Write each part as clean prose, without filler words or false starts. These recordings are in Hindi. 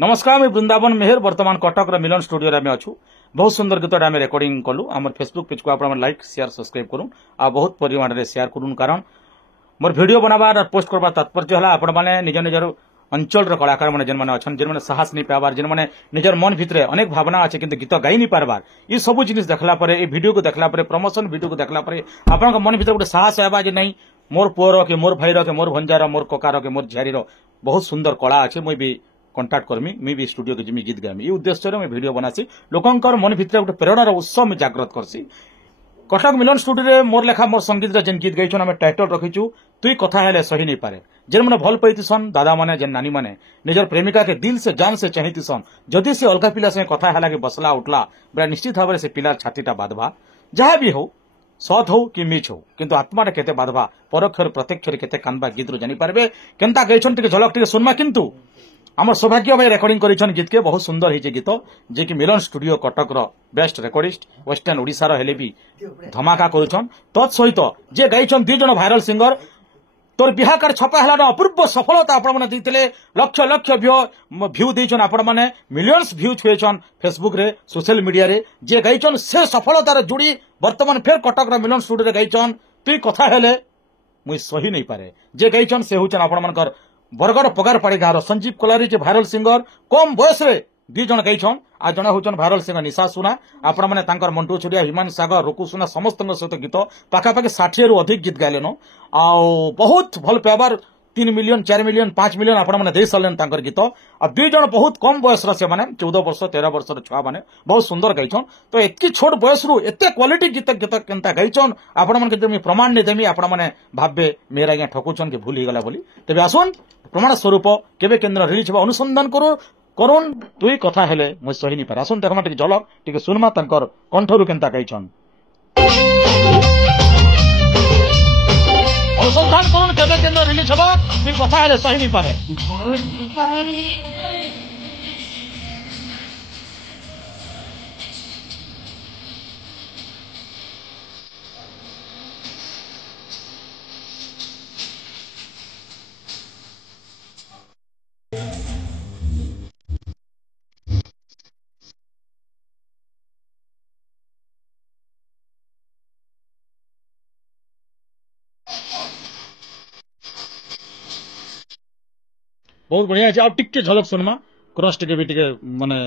नमस्कार मैं वृंदावन मेहर वर्तमान कटक मिलन स्टूडियो रे अच्छु बहुत सुंदर गीत आम रेकर्डिंग कलु आम फेसबुक पेज को आप लाइक शेयर सब्सक्राइब करूँ आ बहुत परिमाण में शेयर करूँ कारण मोर वीडियो बनाबार पोस्ट करवा तात्पर्य है आपण मैंने निज निजर अंचल कलाकार मैंने जेन अच्छा जेन साहस नहीं पाबार जेन मैंने निजर मन भितर अनेक भावना अच्छे कि गीत गाई नहीं पारबार ये सब जिन देखला वीडियो को देखला प्रमोशन वीडियो को देखला आपण मन भितर गोटे साहस है जे नहीं मोर पुअर के मोर भाईर के मोर भंजार मोर ककार के मोर झियारीर बहुत सुंदर कला अच्छे मुई भी कंटाक्ट करमी मी भी स्टूडियो के जिमी गीत गामी ये उद्देश्य मैं वीडियो बनासी लोकंकर मन भितर गोटे प्रेरणार उत्सव में जागृत करसी कटक मिलन स्टूडियो रे मोर लेखा मोर संगीत जेन गीत गाइछन आम टाइटल रखीचु तुई कथा हेले सही नहीं पारे जेन मैंने भल पाइथिसन दादा माने जेन नानी माने निजर प्रेमिका के दिल से जान से चाहिथिसन जदि से अलगा पिला से कथा हेला के बसला उठला बड़ा निश्चित भाव से पिलार छातीटा बाधवा जहाँ भी हो सत हो कि मिछ हो किंतु आत्मा केते बाधवा परोक्षर प्रत्यक्षर केते कानबा गीत रो जानी पारबे केनता गाइछन टिके झलक टिके सुनमा किंतु आमर सौभाग्य भाई रेकर्डिंग करिछन गीत के बहुत सुंदर हिचे गीत जे कि मिलन स्टूडियो कटक रो बेस्ट रेकर्डिस्ट वेस्टर्न ओडिसा रो हेले भी धमाका करुछन तत्सहित जे गाइछन दुई जन भाइरल सिंगर तोर बिहाकार छपा हला ना अपूर्व सफलता आपण माने दैथिले लक्ष लक्ष व्यू दैछन आपण माने मिलियंस व्यू छुएछन फेसबुक रे सोशल मीडिया रे जे गाइछन से सफलता रे जुड़ी वर्तमान फेर कटक रो मिलन स्टूडियो रे गाइछन तुई कथा हेले मुई सही नहीं पारे जे गाइछन से होछन आपण मानकर बरगड़ पगार पाड़ी गाँव संजीव कोलारी जे भाइरल सिंगर कम बयस रे दुई जन गाइछन आ जने होचन भाइरल सिंगर निशा सुना आपण माने तांकर मंटू छुड़िया हिमान सागर रुकु सुना समस्त सहित गीत पाखापाखि 60 रु अधिक गीत गायलेन आ बहुत भल पाइबार 3 मिलियन 4 मिलियन 5 मिलियन आपण माने दे सलेन तांकर गीत आ दुई जन बहुत कम बयस से माने 14 वर्ष 13 वर्ष छुआ माने बहुत सुंदर गाइछन तो एतकी छोट बयस रु एते क्वालिटी गीत गीत केनता गाइछन आपण माने के प्रमाण नै देमी आपण माने भाबे मेरा आज्ञा ठकुछन के भूल ही गला बोली तबे आसुन प्रमाण स्वरूप केबे केन्द्र रिलीज हो अनुसंधान करुन तुई कथा हेले मुई सही नहीं पारे आसुन देखमा टिके झलक टिके सुनमा तांकर कंठरु केनता गाइछन अनुसंधान करुन केबे केन्द्र रिलीज हो तुई कथा हेले सही नहीं पारे बहुत बढ़िया है आप टिके झलक सुनमा क्रॉस टिके भी टिके माने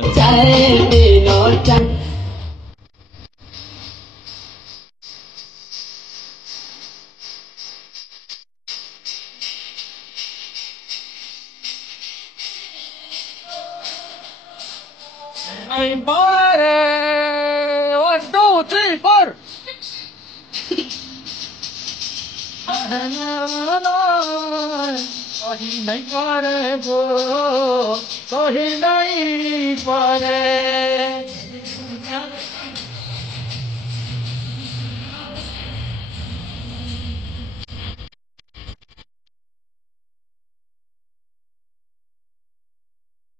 One, two, three, four. कहीं नहीं पारे गो कहीं नहीं पारे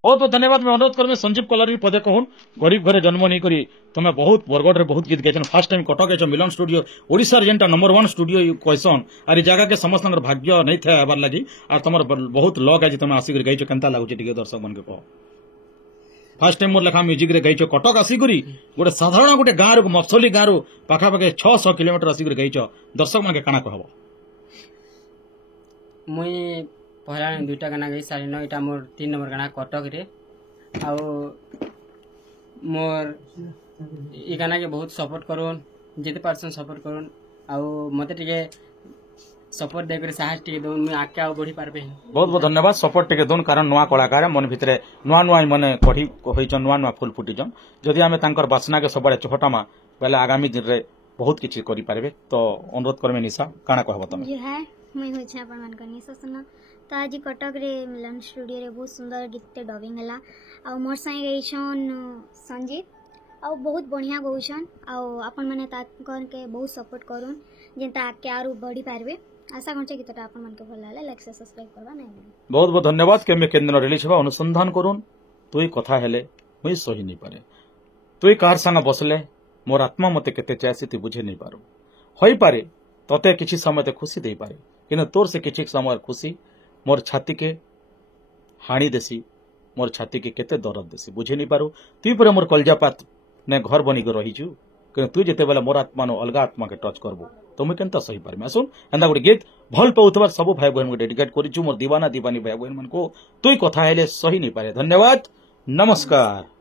बहुत बहुत धन्यवाद मैं अनुरोध कर संजीव कलारी पदे कहून गरीब घरे जन्म नहीं करी तुम्हें बहुत बरगढ़ बहुत गीत गाइछन फास्ट टाइम कटक गए मिलन स्टूडियो ओडिसा जेनटा नंबर 1 स्टूडियो कहसन और जगह के समस्त भाग्य नहीं था आबार लगी और तुम बहुत लक आज तुम आसिक गाइछ केनता लागुचे टिके दर्शक मन के कह फास्ट टाइम मोर लेखा म्यूजिक रे गाइछ कटक आसिक गोटे साधारण गोटे गाँव रु मफसली गाँव रु पाखापाखि 600 किलोमीटर आसिक गाइछ दर्शक मन के काना कहब मुई पहला दुईटा गाना गाई सारी न इटा मोर 3 नंबर गाना कटक रे आउ मोर ई गाना के बहुत सपोर्ट करूँ जिते पार्सन सपोर्ट करूँ आउ मते टिके सपोर्ट देकर साहस टिके दउन मुई आके आउ बढ़ी पारबे बहुत बहुत धन्यवाद सपोर्ट टिके दोन कारण नुआ कलाकार मन भितरे नुआ नुआ माने कढ़ी होइछन नुआ नुआ फूल फुटिछन जदि आमे तांकर बासना के सबले चोहटामा पहले आगामी दिन रे बहुत किछि करि पारबे तो अनुरोध करमे निशा काना कहबो तमे जी है मुई होय छै अपन मन कर निशा सुना तो आज कटक रे मिलन स्टूडियो रे बहुत सुंदर गीत डबिंग हला आ मोर संग गइछन संजीव आ बहुत बढ़िया गौछन आ अपन माने ताकर के बहुत सपोर्ट करूँ जेंता आके आरु बढ़ी पारबे आशा करछे गीतटा अपन मन के भल लागले लाइक से सब्सक्राइब करबा नै बहुत बहुत धन्यवाद केमे केन्द्र रिलीज हो अनुसंधान करूँ तुई कथा हेले मुई सही नहीं पारे तुई कार संग बसले मोर आत्मा मते केते चाहसी तु बुझे नहीं पारू होई पारे तते किछि समय ते खुशी दे पारे किन तोर से किछि समय खुशी मोर छाती के हाणी देसी मोर छाती के केते दर्द देसी बुझे नहीं पारू तुई पर मोर कलजापात ने घर बनिक रहीचु कि तु जिते बेला मोर आत्मा नो अलगा आत्मा के टच करबो तो मुई केनता सही पारमी आसुन एंदा गोटे गीत भल पाउथबार सब भाई बहन को डेडिकेट करिछु मोर दीवाना दीवानी भाई बहन मन को तुई कथा हेले सही नहीं पारे धन्यवाद नमस्कार।